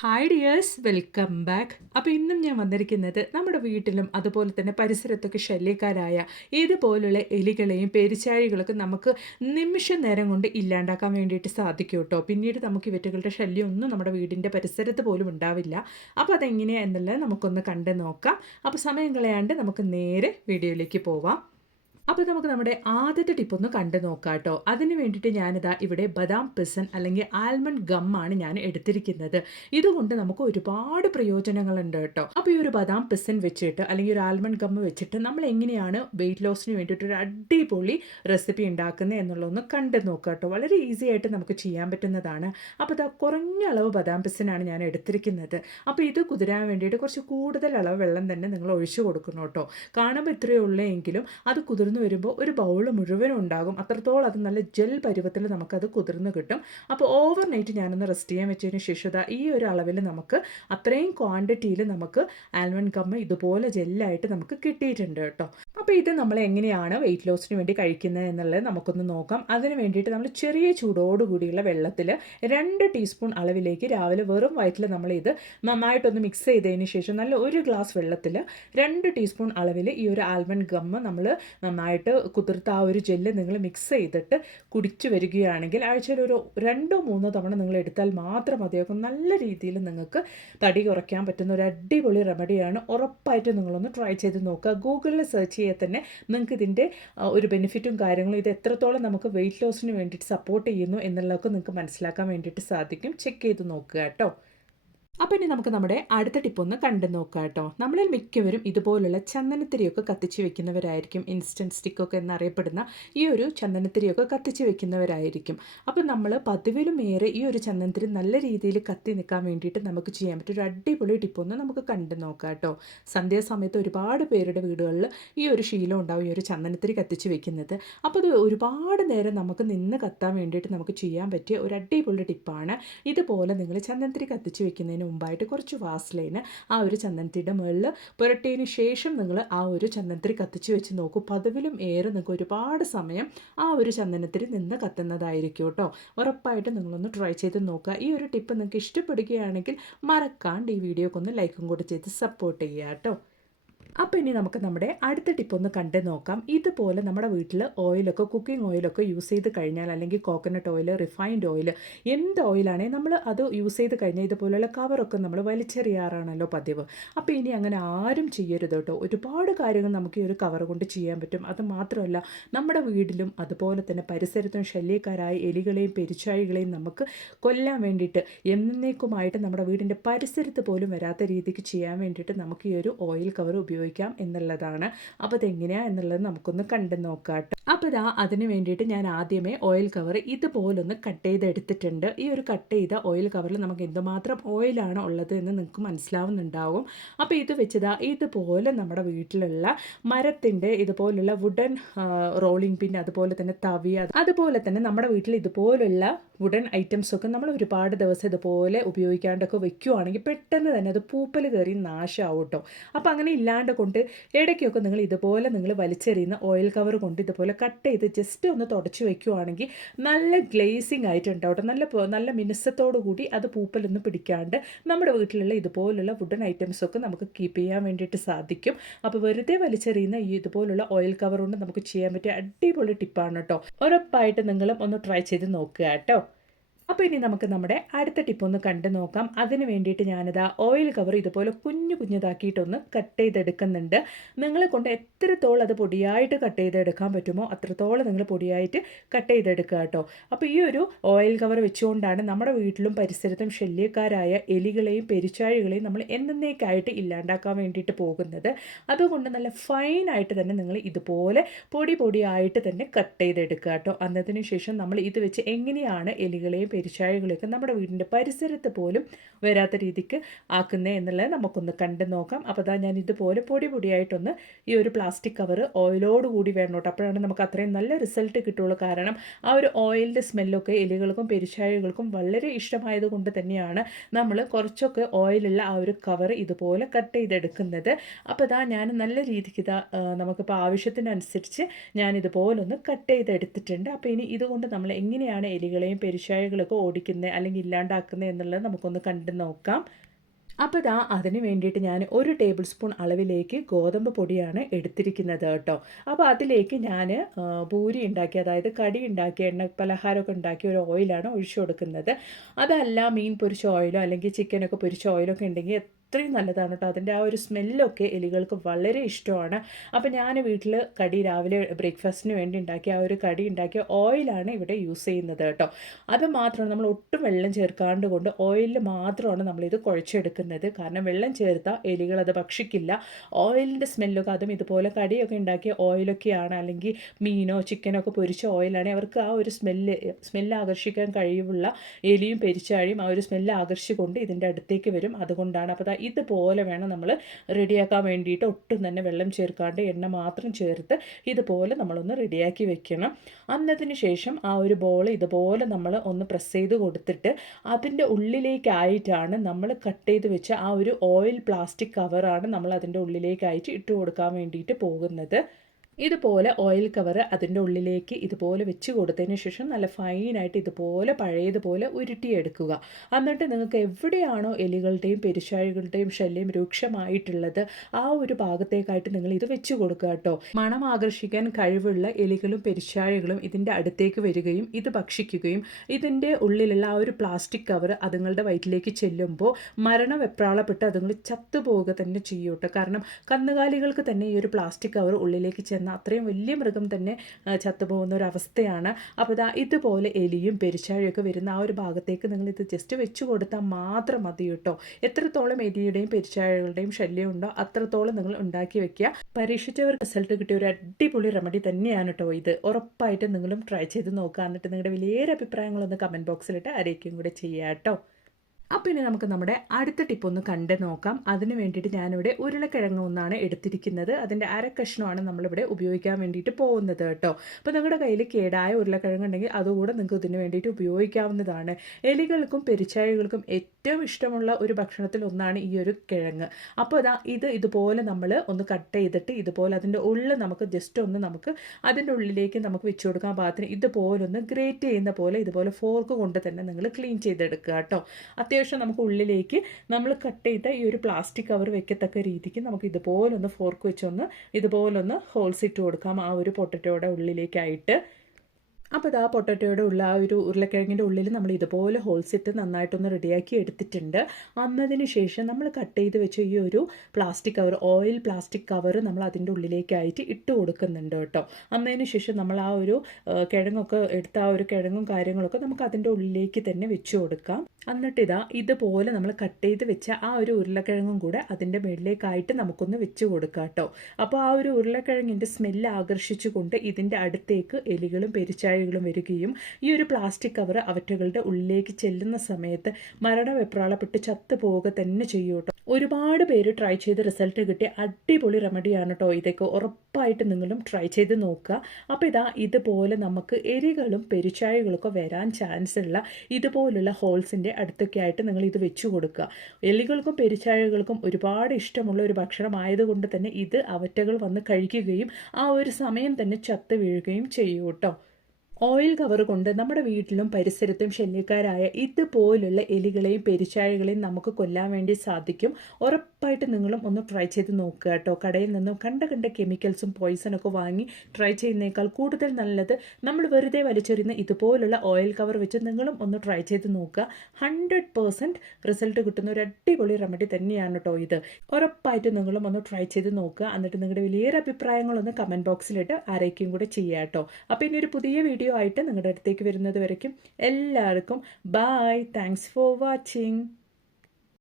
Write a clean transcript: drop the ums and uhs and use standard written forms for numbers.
Hi dears, welcome back. അപ്പോൾ ഇന്നും ഞാൻ വന്നിരിക്കുന്നത് നമ്മുടെ വീട്ടിലും അതുപോലെ തന്നെ പരിസരത്തൊക്കെ ശല്യക്കാരായ ഇതുപോലുള്ള എലികളെയും പെരിച്ചാഴികളൊക്കെ നമുക്ക് നിമിഷ നേരം കൊണ്ട് ഇല്ലാണ്ടാക്കാൻ വേണ്ടിയിട്ട് സാധിക്കും കേട്ടോ. പിന്നീട് നമുക്ക് ഇവറ്റുകളുടെ ശല്യം ഒന്നും നമ്മുടെ വീടിൻ്റെ പരിസരത്ത് പോലും ഉണ്ടാവില്ല. അപ്പോൾ അതെങ്ങനെയാണ് എന്നുള്ളത് നമുക്കൊന്ന് കണ്ടു നോക്കാം. അപ്പോൾ സമയം കളയാണ്ട് നമുക്ക് നേരെ വീഡിയോയിലേക്ക് പോവാം. അപ്പോൾ നമുക്ക് നമ്മുടെ ആദ്യത്തെ ടിപ്പൊന്ന് കണ്ടു നോക്കാം കേട്ടോ. അതിന് വേണ്ടിയിട്ട് ഞാനിതാ ഇവിടെ ബദാം പിസൻ അല്ലെങ്കിൽ ആൽമണ്ട് ഗമ്മാണ് ഞാൻ എടുത്തിരിക്കുന്നത്. ഇതുകൊണ്ട് നമുക്ക് ഒരുപാട് പ്രയോജനങ്ങളുണ്ട് കേട്ടോ. അപ്പോൾ ഈ ഒരു ബദാം പിസൻ വെച്ചിട്ട് അല്ലെങ്കിൽ ഒരു ആൽമണ്ട് ഗം വെച്ചിട്ട് നമ്മൾ എങ്ങനെയാണ് വെയിറ്റ് ലോസിന് വേണ്ടിയിട്ട് ഒരു അടിപൊളി റെസിപ്പി ഉണ്ടാക്കുന്നത് എന്നുള്ളതൊന്ന് കണ്ടു നോക്കാം കേട്ടോ. വളരെ ഈസി ആയിട്ട് നമുക്ക് ചെയ്യാൻ പറ്റുന്നതാണ്. അപ്പോൾ ഇതാ കുറഞ്ഞ അളവ് ബദാം പിസനാണ് ഞാൻ എടുത്തിരിക്കുന്നത്. അപ്പോൾ ഇത് കുതിരാൻ വേണ്ടിയിട്ട് കുറച്ച് കൂടുതൽ അളവ് വെള്ളം തന്നെ നിങ്ങൾ ഒഴിച്ചു കൊടുക്കണം കേട്ടോ. കാണുമ്പോൾ ഇത്രയേ ഉള്ളൂ എങ്കിലും അത് കുതിർന്ന് വരുമ്പോൾ ഒരു ബൗൾ മുഴുവനും ഉണ്ടാകും. അത്രത്തോളം അത് നല്ല ജെൽ പരുവത്തിൽ നമുക്കത് കുതിർന്ന് കിട്ടും. അപ്പോൾ ഓവർ നൈറ്റ് ഞാനൊന്ന് റെസ്റ്റ് ചെയ്യാൻ വെച്ചതിന് ശേഷം ഈ ഒരു അളവിൽ നമുക്ക് അത്രയും ക്വാണ്ടിറ്റിയിൽ നമുക്ക് ആൽമണ്ട് ഗം ഇതുപോലെ ജെല്ലായിട്ട് നമുക്ക് കിട്ടിയിട്ടുണ്ട് കേട്ടോ. അപ്പോൾ ഇത് നമ്മൾ എങ്ങനെയാണ് വെയിറ്റ് ലോസിന് വേണ്ടി കഴിക്കുന്നത് എന്നുള്ളത് നമുക്കൊന്ന് നോക്കാം. അതിന് വേണ്ടിയിട്ട് നമ്മൾ ചെറിയ ചൂടോടുകൂടിയുള്ള വെള്ളത്തിൽ 2 ടീസ്പൂൺ അളവിലേക്ക് രാവിലെ വെറും വയറ്റിൽ നമ്മളിത് നന്നായിട്ടൊന്ന് മിക്സ് ചെയ്തതിന് ശേഷം നല്ല 1 ഗ്ലാസ് വെള്ളത്തിൽ 2 ടീസ്പൂൺ അളവിൽ ഈ ഒരു ആൽമണ്ട് ഗം നമ്മൾ നന്നായിട്ട് കുതിർത്ത ആ ഒരു ജെല്ല് നിങ്ങൾ മിക്സ് ചെയ്തിട്ട് കുടിച്ചു വരികയാണെങ്കിൽ ആഴ്ചയിൽ ഒരു 2-3 തവണ നിങ്ങൾ എടുത്താൽ മാത്രം മതിയാകും. നല്ല രീതിയിൽ നിങ്ങൾക്ക് തടി കുറയ്ക്കാൻ പറ്റുന്ന ഒരു അടിപൊളി റെമഡിയാണ്. ഉറപ്പായിട്ട് നിങ്ങളൊന്ന് ട്രൈ ചെയ്ത് നോക്കുക. ഗൂഗിളിൽ സെർച്ച് ചെയ്യാൻ തന്നെ നിങ്ങൾക്ക് ഇതിൻ്റെ ഒരു ബെനിഫിറ്റും കാര്യങ്ങളും ഇത് എത്രത്തോളം നമുക്ക് വെയിറ്റ് ലോസിന് വേണ്ടിയിട്ട് സപ്പോർട്ട് ചെയ്യുന്നു എന്നുള്ളതൊക്കെ നിങ്ങൾക്ക് മനസ്സിലാക്കാൻ വേണ്ടിയിട്ട് സാധിക്കും. ചെക്ക് ചെയ്ത് നോക്കുക കേട്ടോ. അപ്പോൾ ഇനി നമുക്ക് നമ്മുടെ അടുത്ത ടിപ്പൊന്ന് കണ്ടു നോക്കാം കേട്ടോ. നമ്മളിൽ മിക്കവരും ഇതുപോലുള്ള ചന്ദനത്തിരിയൊക്കെ കത്തിച്ച് വെക്കുന്നവരായിരിക്കും. ഇൻസ്റ്റൻറ്റ് സ്റ്റിക്കൊക്കെ എന്നറിയപ്പെടുന്ന ഈ ഒരു ചന്ദനത്തിരിയൊക്കെ കത്തിച്ച് വെക്കുന്നവരായിരിക്കും. അപ്പോൾ നമ്മൾ പതിവിലും ഏറെ ഈ ഒരു ചന്ദനത്തിരി നല്ല രീതിയിൽ കത്തി നിൽക്കാൻ വേണ്ടിയിട്ട് നമുക്ക് ചെയ്യാൻ പറ്റും ഒരു അടിപൊളി ടിപ്പൊന്ന് നമുക്ക് കണ്ടു നോക്കാം കേട്ടോ. സന്ധ്യാസമയത്ത് ഒരുപാട് പേരുടെ വീടുകളിൽ ഈ ഒരു ശീലം ഉണ്ടാവും, ഈ ഒരു ചന്ദനത്തിരി കത്തിച്ച് വെക്കുന്നത്. അപ്പോൾ അത് ഒരുപാട് നേരം നമുക്ക് നിന്ന് കത്താൻ വേണ്ടിയിട്ട് നമുക്ക് ചെയ്യാൻ പറ്റിയ ഒരു അടിപൊളി ടിപ്പാണ്. ഇതുപോലെ നിങ്ങൾ ചന്ദനത്തിരി കത്തിച്ച് വെക്കുന്നതിന് മുമ്പായിട്ട് കുറച്ച് വാസ്ലൈന് ആ ഒരു ചന്ദനത്തിരിയുടെ മുകളിൽ പുരട്ടിയതിന് ശേഷം നിങ്ങൾ ആ ഒരു ചന്ദനത്തിരി കത്തിച്ച് വെച്ച് നോക്കൂ. പതിവിലും ഏറെ നിങ്ങൾക്ക് ഒരുപാട് സമയം ആ ഒരു ചന്ദനത്തിരി നിന്ന് കത്തുന്നതായിരിക്കും കേട്ടോ. ഉറപ്പായിട്ട് നിങ്ങളൊന്ന് ട്രൈ ചെയ്ത് നോക്കുക. ഈ ഒരു ടിപ്പ് നിങ്ങൾക്ക് ഇഷ്ടപ്പെടുകയാണെങ്കിൽ മറക്കാണ്ട് ഈ വീഡിയോക്ക് ഒന്ന് ലൈക്കും കൂടി ചെയ്ത് സപ്പോർട്ട് ചെയ്യുക കേട്ടോ. അപ്പോൾ ഇനി നമുക്ക് നമ്മുടെ അടുത്ത ടിപ്പൊന്ന് കണ്ടു നോക്കാം. ഇതുപോലെ നമ്മുടെ വീട്ടിൽ ഓയിലൊക്കെ കുക്കിംഗ് ഓയിലൊക്കെ യൂസ് ചെയ്ത് കഴിഞ്ഞാൽ അല്ലെങ്കിൽ കോക്കനട്ട് ഓയിൽ, റിഫൈൻഡ് ഓയിൽ, എന്ത് ഓയിലാണെങ്കിൽ നമ്മൾ അത് യൂസ് ചെയ്ത് കഴിഞ്ഞാൽ ഇതുപോലെയുള്ള കവറൊക്കെ നമ്മൾ വലിച്ചെറിയാറാണല്ലോ പതിവ്. അപ്പോൾ ഇനി അങ്ങനെ ആരും ചെയ്യരുത് കേട്ടോ. ഒരുപാട് കാര്യങ്ങൾ നമുക്ക് ഈ ഒരു കവർ കൊണ്ട് ചെയ്യാൻ പറ്റും. അത് മാത്രമല്ല നമ്മുടെ വീട്ടിലും അതുപോലെ തന്നെ പരിസരത്തും ശല്യക്കാരായ എലികളെയും പെരിച്ചാഴികളെയും നമുക്ക് കൊല്ലാൻ വേണ്ടിയിട്ട് എന്നേക്കുമായിട്ട് നമ്മുടെ വീടിൻ്റെ പരിസരത്ത് പോലും വരാത്ത രീതിക്ക് ചെയ്യാൻ വേണ്ടിയിട്ട് നമുക്ക് ഈ ഒരു ഓയിൽ കവർ ഉപയോഗിക്കാം എന്നുള്ളതാണ്. അപ്പോൾ അതെങ്ങനെയാണ് എന്നുള്ളത് നമുക്കൊന്ന് കണ്ടു നോക്കാം കേട്ടോ. അപ്പോൾ അതിന് വേണ്ടിയിട്ട് ഞാൻ ആദ്യമേ ഓയിൽ കവർ ഇതുപോലൊന്ന് കട്ട് ചെയ്തെടുത്തിട്ടുണ്ട്. ഈ ഒരു കട്ട് ചെയ്ത ഓയിൽ കവറിൽ നമുക്ക് എന്തുമാത്രം ഓയിലാണ് ഉള്ളത് എന്ന് നിങ്ങൾക്ക് മനസ്സിലാവുന്നുണ്ടാവും. അപ്പോൾ ഇത് വെച്ചതാ ഇതുപോലെ നമ്മുടെ വീട്ടിലുള്ള മരത്തിൻ്റെ ഇതുപോലുള്ള വുഡൻ റോളിംഗ് പിൻ, അതുപോലെ തന്നെ തവി, അതുപോലെ തന്നെ നമ്മുടെ വീട്ടിൽ ഇതുപോലുള്ള വുഡൻ ഐറ്റംസൊക്കെ നമ്മൾ ഒരുപാട് ദിവസം ഇതുപോലെ ഉപയോഗിക്കാണ്ടൊക്കെ വെക്കുകയാണെങ്കിൽ പെട്ടെന്ന് തന്നെ അത് പൂപ്പൽ കയറി നാശമാവും കേട്ടോ. അപ്പോൾ അങ്ങനെ ഇല്ലാണ്ട് കൊണ്ട് ഇടയ്ക്കൊക്കെ നിങ്ങൾ ഇതുപോലെ നിങ്ങൾ വലിച്ചെറിയുന്ന ഓയിൽ കവർ കൊണ്ട് ഇതുപോലെ കട്ട് ചെയ്ത് ജസ്റ്റ് ഒന്ന് തുടച്ച് വെക്കുകയാണെങ്കിൽ നല്ല ഗ്ലേസിങ് ആയിട്ടുണ്ടാവട്ടെ. നല്ല മിനുസത്തോടു കൂടി അത് പൂപ്പലൊന്നും പിടിക്കാണ്ട് നമ്മുടെ വീട്ടിലുള്ള ഇതുപോലുള്ള വുഡൻ ഐറ്റംസൊക്കെ നമുക്ക് കീപ്പ് ചെയ്യാൻ വേണ്ടിയിട്ട് സാധിക്കും. അപ്പോൾ വെറുതെ വലിച്ചെറിയുന്ന ഈ ഇതുപോലുള്ള ഓയിൽ കവർ കൊണ്ട് നമുക്ക് ചെയ്യാൻ പറ്റിയ അടിപൊളി ടിപ്പാണ് കേട്ടോ. ഉറപ്പായിട്ട് നിങ്ങളും ഒന്ന് ട്രൈ ചെയ്ത് നോക്കുക കേട്ടോ. അപ്പോൾ ഇനി നമുക്ക് നമ്മുടെ അടുത്ത ടിപ്പൊന്ന് കണ്ടു നോക്കാം. അതിന് വേണ്ടിയിട്ട് ഞാനിതാ ഓയിൽ കവർ ഇതുപോലെ കുഞ്ഞതാക്കിയിട്ടൊന്ന് കട്ട് ചെയ്തെടുക്കുന്നുണ്ട്. നിങ്ങളെ കൊണ്ട് എത്രത്തോളം അത് പൊടിയായിട്ട് കട്ട് ചെയ്തെടുക്കാൻ പറ്റുമോ അത്രത്തോളം നിങ്ങൾ പൊടിയായിട്ട് കട്ട് ചെയ്തെടുക്കുക കേട്ടോ. അപ്പോൾ ഈ ഒരു ഓയിൽ കവർ വെച്ചുകൊണ്ടാണ് നമ്മുടെ വീട്ടിലും പരിസരത്തും ശല്യക്കാരായ എലികളെയും പെരിച്ചാഴികളെയും നമ്മൾ എന്നേക്കായിട്ട് ഇല്ലാണ്ടാക്കാൻ വേണ്ടിയിട്ട് പോകുന്നത്. അതുകൊണ്ട് നല്ല ഫൈനായിട്ട് തന്നെ നിങ്ങൾ ഇതുപോലെ പൊടിയായിട്ട് തന്നെ കട്ട് ചെയ്തെടുക്കുക കേട്ടോ. അന്നതിന് ശേഷം നമ്മൾ ഇത് വെച്ച് എങ്ങനെയാണ് എലികളെയും പെരിച്ചാഴികളൊക്കെ നമ്മുടെ വീടിൻ്റെ പരിസരത്ത് പോലും വരാത്ത രീതിക്ക് ആക്കുന്നത് എന്നുള്ളത് നമുക്കൊന്ന് കണ്ടു നോക്കാം. അപ്പോൾ ഞാൻ ഇതുപോലെ പൊടിയായിട്ടൊന്ന് ഈ ഒരു പ്ലാസ്റ്റിക് കവർ ഓയിലോട് കൂടി വേണം കേട്ടോ. അപ്പോഴാണ് നമുക്ക് അത്രയും നല്ല റിസൾട്ട് കിട്ടുള്ളൂ. കാരണം ആ ഒരു ഓയിലിൻ്റെ സ്മെല്ലൊക്കെ എലികൾക്കും പെരിച്ചാഴികൾക്കും വളരെ ഇഷ്ടമായത് കൊണ്ട് തന്നെയാണ് നമ്മൾ കുറച്ചൊക്കെ ഓയിലുള്ള ആ ഒരു കവർ ഇതുപോലെ കട്ട് ചെയ്തെടുക്കുന്നത്. അപ്പോൾ ഞാൻ നല്ല രീതിക്ക് നമുക്കിപ്പോൾ ആവശ്യത്തിനനുസരിച്ച് ഞാൻ ഇതുപോലൊന്ന് കട്ട് ചെയ്തെടുത്തിട്ടുണ്ട്. അപ്പോൾ ഇനി ഇതുകൊണ്ട് നമ്മൾ എങ്ങനെയാണ് എലികളെയും പെരിച്ചാഴികളൊക്കെ എലികളൊക്കെ ഓടിക്കുന്നത് അല്ലെങ്കിൽ ഇല്ലാണ്ടാക്കുന്നത് എന്നുള്ളത് നമുക്കൊന്ന് കണ്ടു നോക്കാം. അപ്പോൾ അതിന് വേണ്ടിയിട്ട് ഞാൻ 1 ടേബിൾ സ്പൂൺ അളവിലേക്ക് ഗോതമ്പ് പൊടിയാണ് എടുത്തിരിക്കുന്നത് കേട്ടോ. അപ്പോൾ അതിലേക്ക് ഞാൻ പൂരി ഉണ്ടാക്കി, അതായത് കടി ഉണ്ടാക്കിയ എണ്ണ പലഹാരമൊക്കെ ഉണ്ടാക്കിയ ഒരു ഓയിലാണ് ഒഴിച്ചു കൊടുക്കുന്നത്. അതല്ല മീൻ പൊരിച്ച ഓയിലോ അല്ലെങ്കിൽ ചിക്കനൊക്കെ പൊരിച്ച ഓയിലോ ഒക്കെ ഉണ്ടെങ്കിൽ അത്രയും നല്ലതാണ് കേട്ടോ. അതിൻ്റെ ആ ഒരു സ്മെല്ലൊക്കെ എലികൾക്ക് വളരെ ഇഷ്ടമാണ്. അപ്പോൾ ഞാൻ വീട്ടിൽ കടി രാവിലെ ബ്രേക്ക്ഫാസ്റ്റിന് വേണ്ടി ഉണ്ടാക്കിയ ആ ഒരു കടി ഉണ്ടാക്കിയ ഓയിലാണ് ഇവിടെ യൂസ് ചെയ്യുന്നത് കേട്ടോ. അത് മാത്രമാണ്, നമ്മൾ ഒട്ടും വെള്ളം ചേർക്കാണ്ട് കൊണ്ട് ഓയിലിൽ മാത്രമാണ് നമ്മളിത് കുഴച്ചെടുക്കുന്നത്. കാരണം വെള്ളം ചേർത്താൽ എലികൾ അത് ഭക്ഷിക്കില്ല. ഓയിലിൻ്റെ സ്മെല്ലൊക്കെ, അതും ഇതുപോലെ കടിയൊക്കെ ഉണ്ടാക്കിയ ഓയിലൊക്കെയാണ്, അല്ലെങ്കിൽ മീനോ ചിക്കനോ ഒക്കെ പൊരിച്ച ഓയിലാണെങ്കിൽ അവർക്ക് ആ ഒരു സ്മെല്ല് ആകർഷിക്കാൻ കഴിവുള്ള എലിയും പെരിച്ചാഴിയും ആ ഒരു സ്മെല്ല് ആകർഷിച്ചുകൊണ്ട് ഇതിൻ്റെ അടുത്തേക്ക് വരും. അതുകൊണ്ടാണ്. അപ്പോൾ ഇതുപോലെ വേണം നമ്മൾ റെഡിയാക്കാൻ വേണ്ടിയിട്ട്. ഒട്ടും തന്നെ വെള്ളം ചേർക്കാണ്ട് എണ്ണ മാത്രം ചേർത്ത് ഇതുപോലെ നമ്മളൊന്ന് റെഡിയാക്കി വെക്കണം. അന്നതിന് ശേഷം ആ ഒരു ബോൾ ഇതുപോലെ നമ്മൾ ഒന്ന് പ്രസ് ചെയ്ത് കൊടുത്തിട്ട് അതിൻ്റെ ഉള്ളിലേക്കായിട്ടാണ് നമ്മൾ കട്ട് ചെയ്ത് വെച്ച ആ ഒരു ഓയിൽ പ്ലാസ്റ്റിക് കവറാണ് നമ്മൾ അതിൻ്റെ ഉള്ളിലേക്കായിട്ട് ഇട്ട് കൊടുക്കാൻ വേണ്ടിയിട്ട് പോകുന്നത്. ഇതുപോലെ ഓയിൽ കവർ അതിൻ്റെ ഉള്ളിലേക്ക് ഇതുപോലെ വെച്ച് കൊടുത്തതിന് ശേഷം നല്ല ഫൈനായിട്ട് ഇതുപോലെ പഴയതുപോലെ ഉരുട്ടിയെടുക്കുക. എന്നിട്ട് നിങ്ങൾക്ക് എവിടെയാണോ എലികളുടെയും പെരുച്ചാഴികളുടെയും ശല്യം രൂക്ഷമായിട്ടുള്ളത് ആ ഒരു ഭാഗത്തേക്കായിട്ട് നിങ്ങൾ ഇത് വെച്ച് കൊടുക്കുക കേട്ടോ. മണം ആകർഷിക്കാൻ കഴിവുള്ള എലികളും പെരുച്ചാഴികളും ഇതിൻ്റെ അടുത്തേക്ക് വരികയും ഇത് ഭക്ഷിക്കുകയും ഇതിൻ്റെ ഉള്ളിലുള്ള ആ ഒരു പ്ലാസ്റ്റിക് കവർ അതുങ്ങളുടെ വയറ്റിലേക്ക് ചെല്ലുമ്പോൾ മരണവെപ്രാളപ്പെട്ട് അതുങ്ങൾ ചത്തുപോവുക തന്നെ ചെയ്യും കേട്ടോ. കാരണം കന്നുകാലികൾക്ക് തന്നെ ഈ ഒരു പ്ലാസ്റ്റിക് കവർ ഉള്ളിലേക്ക് ചെന്ന് അത്രയും വലിയ മൃഗം തന്നെ ചത്തുപോകുന്ന ഒരവസ്ഥയാണ്. അപ്പോൾ ഇതുപോലെ എലിയും പെരിച്ചാഴിയൊക്കെ വരുന്ന ആ ഒരു ഭാഗത്തേക്ക് നിങ്ങൾ ഇത് ജസ്റ്റ് വെച്ച് കൊടുത്താൽ മാത്രം മതി കേട്ടോ. എത്രത്തോളം എലിയുടെയും പെരിച്ചാഴികളുടെയും ശല്യം ഉണ്ടോ അത്രത്തോളം നിങ്ങൾ ഉണ്ടാക്കി വെക്കുക. പരീക്ഷിച്ചവർക്ക് റിസൾട്ട് കിട്ടിയ ഒരു അടിപൊളി റെമഡി തന്നെയാണ് കേട്ടോ ഇത്. ഉറപ്പായിട്ടും നിങ്ങളും ട്രൈ ചെയ്ത് നോക്കുക. എന്നിട്ട് നിങ്ങളുടെ വലിയൊരു അഭിപ്രായങ്ങളൊന്ന് കമൻറ്റ് ബോക്സിലിട്ട് അറിയിക്കുകയും കൂടെ ചെയ്യാം കേട്ടോ. അപ്പോൾ ഇനി നമുക്ക് നമ്മുടെ അടുത്ത ടിപ്പ് ഒന്ന് കണ്ട് നോക്കാം. അതിന് വേണ്ടിയിട്ട് ഞാനിവിടെ ഉരുളക്കിഴങ്ങ് ഒന്നാണ് എടുത്തിരിക്കുന്നത്. അതിൻ്റെ അരക്കഷ്ണമാണ് നമ്മളിവിടെ ഉപയോഗിക്കാൻ വേണ്ടിയിട്ട് പോകുന്നത് കേട്ടോ. അപ്പോൾ നിങ്ങളുടെ കയ്യിൽ കേടായ ഉരുളക്കിഴങ്ങ് ഉണ്ടെങ്കിൽ അതുകൂടെ നിങ്ങൾക്ക് ഇതിന് വേണ്ടിയിട്ട് ഉപയോഗിക്കാവുന്നതാണ്. എലികൾക്കും പെരിച്ചാഴികൾക്കും ഏറ്റവും ഇഷ്ടമുള്ള ഒരു ഭക്ഷണത്തിൽ ഒന്നാണ് ഈ ഒരു കിഴങ്ങ്. അപ്പോൾ ഇതുപോലെ നമ്മൾ ഒന്ന് കട്ട് ചെയ്തിട്ട് ഇതുപോലെ അതിൻ്റെ ഉള്ളിൽ നമുക്ക് ജസ്റ്റ് ഒന്ന് നമുക്ക് അതിൻ്റെ ഉള്ളിലേക്ക് നമുക്ക് വെച്ച് കൊടുക്കാൻ പാകത്തിന് ഇതുപോലൊന്ന് ഗ്രേറ്റ് ചെയ്യുന്ന പോലെ ഇതുപോലെ ഫോർക്ക് കൊണ്ട് തന്നെ നിങ്ങൾ ക്ലീൻ ചെയ്തെടുക്കുക കേട്ടോ. അത്യാവശ്യം നമുക്ക് ഉള്ളിലേക്ക് നമ്മൾ കട്ട് ചെയ്ത ഈ ഒരു പ്ലാസ്റ്റിക് കവർ വെക്കത്തക്ക രീതിക്ക് നമുക്ക് ഇതുപോലൊന്ന് ഫോർക്ക് വെച്ചൊന്ന് ഇതുപോലൊന്ന് ഹോൾസ് ഇട്ട് കൊടുക്കാം ആ ഒരു പൊട്ടറ്റോയുടെ ഉള്ളിലേക്കായിട്ട്. അപ്പോൾ പൊട്ടറ്റോയുടെ ഉള്ള ആ ഒരു ഉരുളക്കിഴങ്ങിൻ്റെ ഉള്ളിൽ നമ്മൾ ഇതുപോലെ ഹോൾസ് ഇട്ട് നന്നായിട്ടൊന്ന് റെഡിയാക്കി എടുത്തിട്ടുണ്ട്. അന്നതിന് ശേഷം നമ്മൾ കട്ട് ചെയ്ത് വെച്ച ഈ ഒരു plastic cover, oil plastic cover നമ്മൾ അതിൻ്റെ ഉള്ളിലേക്കായിട്ട് ഇട്ട് കൊടുക്കുന്നുണ്ട് കേട്ടോ. അന്നതിന് ശേഷം നമ്മൾ ആ ഒരു കിഴങ്ങൊക്കെ എടുത്ത ആ ഒരു കിഴങ്ങും കാര്യങ്ങളൊക്കെ നമുക്ക് അതിൻ്റെ ഉള്ളിലേക്ക് തന്നെ വെച്ച് കൊടുക്കാം. എന്നിട്ട് ഇതുപോലെ നമ്മൾ കട്ട് ചെയ്ത് വെച്ച ആ ഒരു ഉരുളക്കിഴങ്ങും കൂടെ അതിൻ്റെ മുകളിലേക്കായിട്ട് നമുക്കൊന്ന് വെച്ച് കൊടുക്കാം കേട്ടോ. അപ്പോൾ ആ ഒരു ഉരുളക്കിഴങ്ങിൻ്റെ സ്മെല്ല് ആകർഷിച്ചുകൊണ്ട് ഇതിൻ്റെ അടുത്തേക്ക് എലികളും പെരിച്ചാഴികളും വരികയും ഈ ഒരു പ്ലാസ്റ്റിക് കവർ അവറ്റകളുടെ ഉള്ളിലേക്ക് ചെല്ലുന്ന സമയത്ത് മരണവെപ്രാളപ്പെട്ട് ചത്തുപോവുക തന്നെ ചെയ്യും കേട്ടോ. ഒരുപാട് പേര് ട്രൈ ചെയ്ത് റിസൾട്ട് കിട്ടിയ അടിപൊളി റെമഡിയാണ് കേട്ടോ ഇതൊക്കെ. ഉറപ്പായിട്ട് നിങ്ങളും ട്രൈ ചെയ്ത് നോക്കുക. അപ്പോൾ ഇതുപോലെ നമുക്ക് എലികളും പെരിച്ചാഴികളൊക്കെ വരാൻ ചാൻസ് ഉള്ള ഇതുപോലുള്ള ഹോൾസിൻ്റെ അടുത്തൊക്കെ ആയിട്ട് നിങ്ങൾ ഇത് വെച്ച് കൊടുക്കുക. എലികൾക്കും പെരിച്ചാഴികൾക്കും ഒരുപാട് ഇഷ്ടമുള്ള ഒരു ഭക്ഷണം ആയതുകൊണ്ട് തന്നെ ഇത് അവറ്റകൾ വന്ന് കഴിക്കുകയും ആ ഒരു സമയം തന്നെ ചത്ത് വീഴുകയും ചെയ്യും കേട്ടോ. ഓയിൽ കവർ കൊണ്ട് നമ്മുടെ വീട്ടിലും പരിസരത്തും ശല്യക്കാരായ ഇതുപോലുള്ള എലികളെയും പെരിച്ചാഴികളെയും നമുക്ക് കൊല്ലാൻ വേണ്ടി സാധിക്കും. ഉറപ്പായിട്ട് നിങ്ങളും ഒന്ന് ട്രൈ ചെയ്ത് നോക്കുക കേട്ടോ. കടയിൽ നിന്നും കണ്ട കെമിക്കൽസും പോയിസണൊക്കെ വാങ്ങി ട്രൈ ചെയ്യുന്നതിനേക്കാൾ കൂടുതൽ നല്ലത് നമ്മൾ വെറുതെ വലിച്ചെറിയുന്ന ഇതുപോലുള്ള ഓയിൽ കവർ വെച്ച് നിങ്ങളും ഒന്ന് ട്രൈ ചെയ്ത് നോക്കുക. 100% റിസൾട്ട് കിട്ടുന്ന ഒരു അടിപൊളി റെമഡി തന്നെയാണ് കേട്ടോ ഇത്. ഉറപ്പായിട്ട് നിങ്ങളും ഒന്ന് ട്രൈ ചെയ്ത് നോക്കുക. എന്നിട്ട് നിങ്ങളുടെ വലിയൊരു അഭിപ്രായങ്ങളൊന്ന് കമൻറ്റ് ബോക്സിലിട്ട് അറിയിക്കുകയും കൂടെ ചെയ്യുക കേട്ടോ. അപ്പോൾ ഇനി ഒരു പുതിയ വീഡിയോ ആയിട്ട് നിങ്ങളുടെ അടുത്തേക്ക് വരുന്നത് വരയ്ക്കും എല്ലാവർക്കും ബൈ. Thanks for watching.